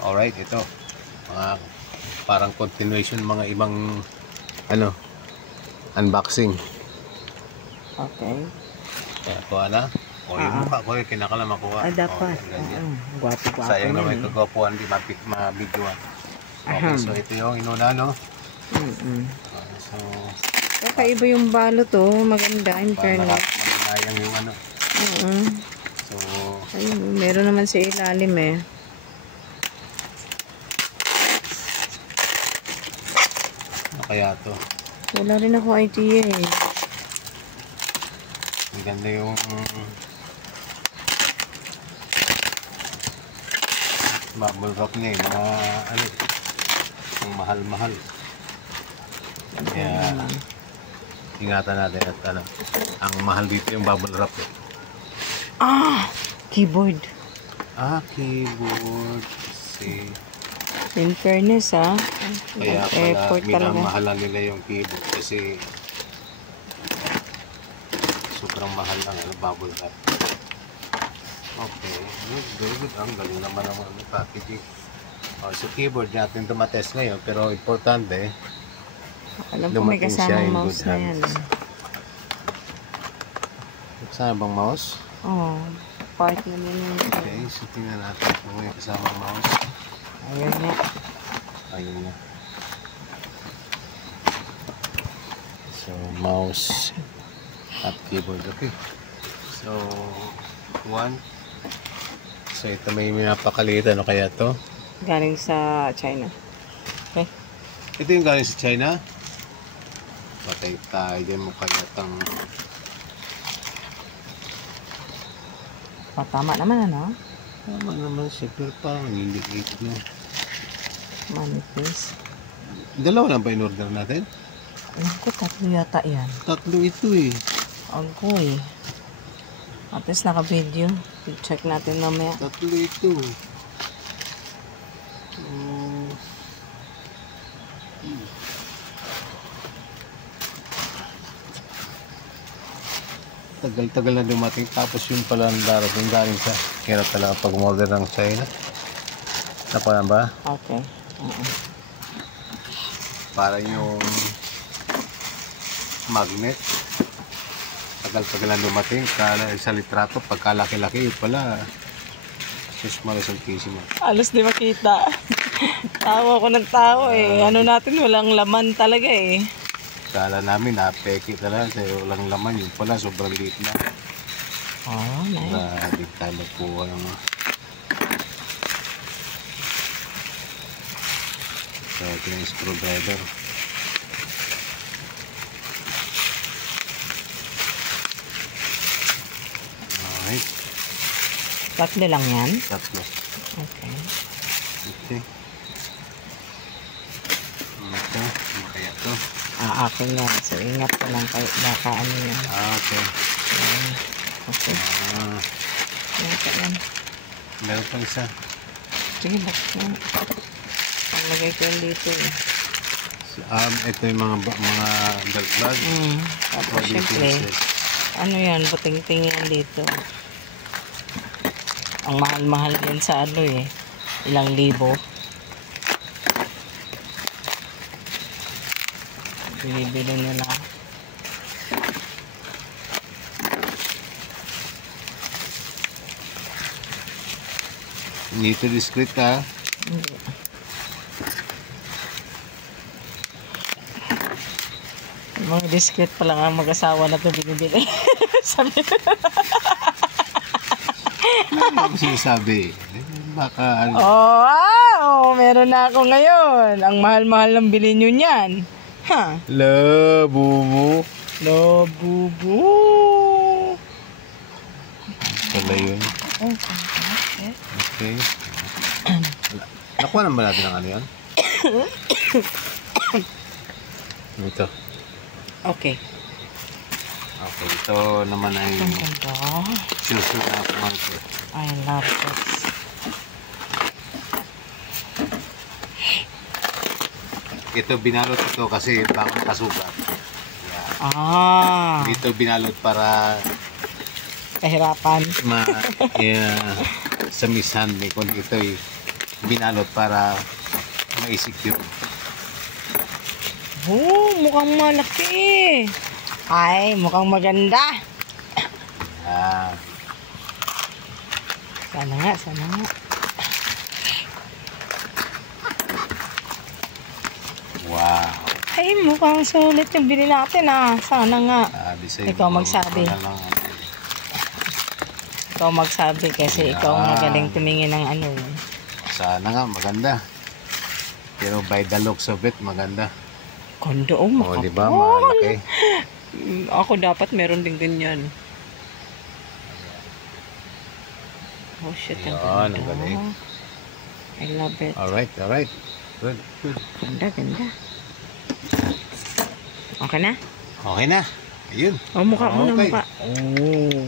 Alright, ito. Mga parang continuation mga ibang unboxing. Okay. Kaya kuha na. O yung mukha ko, kinakala makuha. Dapat. Gwapo-gwapo Sayang na may yan, kagwapuan, di mabidyoan. Okay, so ito yung inuna, no? So, Kakaiba yung balot to. Maganda, in fairness. Magnayang yung ano. So, ayun, meron naman sa ilalim eh. ano kaya to? Wala rin ako idea eh. Ang ganda yung bubble wrap niya eh. Mga ano, ang mahal-mahal. Kaya ingatan natin at ang mahal dito yung bubble wrap eh. Keyboard. Keyboard. See. In fairness Kaya effort pala talaga. minamahalan nila yung keyboard kasi sobrang mahal ng bubble wrap. Okay, very good. Ang galing naman ang packaging. So keyboard natin tumates ngayon pero importante Alam ko may kasamang mouse na yan. Kasama bang mouse? Part naman yun. Okay, so tingnan natin kung may kasamang mouse. Ayun na. Ayun na. So mouse at keyboard. Okay. So so ito may napakaliit. Ano kaya to? Galing sa China. Okay. Ito yung galing sa China. Patay tayo dyan mo kaya tang Tama naman tama naman siya pero parang niliit no. Manifest. Dalawa lang ba in-order natin? Alam ko, 3 yata yan. 3 ito eh. Agoy. At least naka-video. I-check natin mamaya. 3 ito. Tagal-tagal na dumating tapos yun pala ang darating galing sa hirap talaga pag umorder ng China. Napalan ba? Okay. Parang yung magnet. Tagal-tagal na dumating. Kala sa litrato pagkalaki-laki yun pala. Sus marisang kisi mo. Alos di makita. Tawa ko ng tao eh. Ano natin, walang laman talaga eh. Kala namin peke talaga kasi walang laman. Yun pala sobrang liit na. Nice. Grabe tayo magkuha ng so ito yung screwdriver. Alright. 3 lang yan? 3. Okay. Okay. Ito. Ano kaya ito? Akin yan. So, ingat ko lang kayo. Baka ano yan. Okay. Okay. Ingat yan. Meron pang isa. Sige, bakit lagay ko yan dito eh. So, ito yung mga dagdag. Tapos syempre, ano yan, buting-ting yan dito. Ang mahal-mahal yan sa ano eh. Ilang libo. Binibili nila. Hindi ito discreet ha. Hindi. Mga discreet pa lang ang mag-asawa na ito binibili. Sabi Ano sinasabi? Baka meron na ako ngayon. Ang mahal-mahal ng bilhin nyo niyan. Labubu. Labubu. Pala yun. Okay. Nakuha naman natin ang ano yan? Ito. Okay. Okay, ito naman ay susunod na marker. I love this. Ito binalot ito kasi bakit kasugat. Yeah. Dito binalot para kahirapan. sa mishandling kung ito ay binalot para maisecure. Oh, mukhang malaki. Ay, mukhang maganda. Ah, Sana nga, sana nga. wow. Ay, mukhang sulit yung bili natin ah. Sana nga. Sabi sa'yo, Ikaw magsabi. wala lang. Ikaw magsabi kasi ikaw ang magaling tumingin ng ano. Sana nga, maganda. Pero by the looks of it, maganda. Kondo, oh, O, di ba? makapal. Malaki. Ako dapat meron din ganyan. Oh shit, ang Yan, ang ganda. galing. I love it. Alright, alright. Good, good. Ganda, ganda. Okay na? Okay na. Ayun. Oh, mukha muna, Okay. mukha. Oh.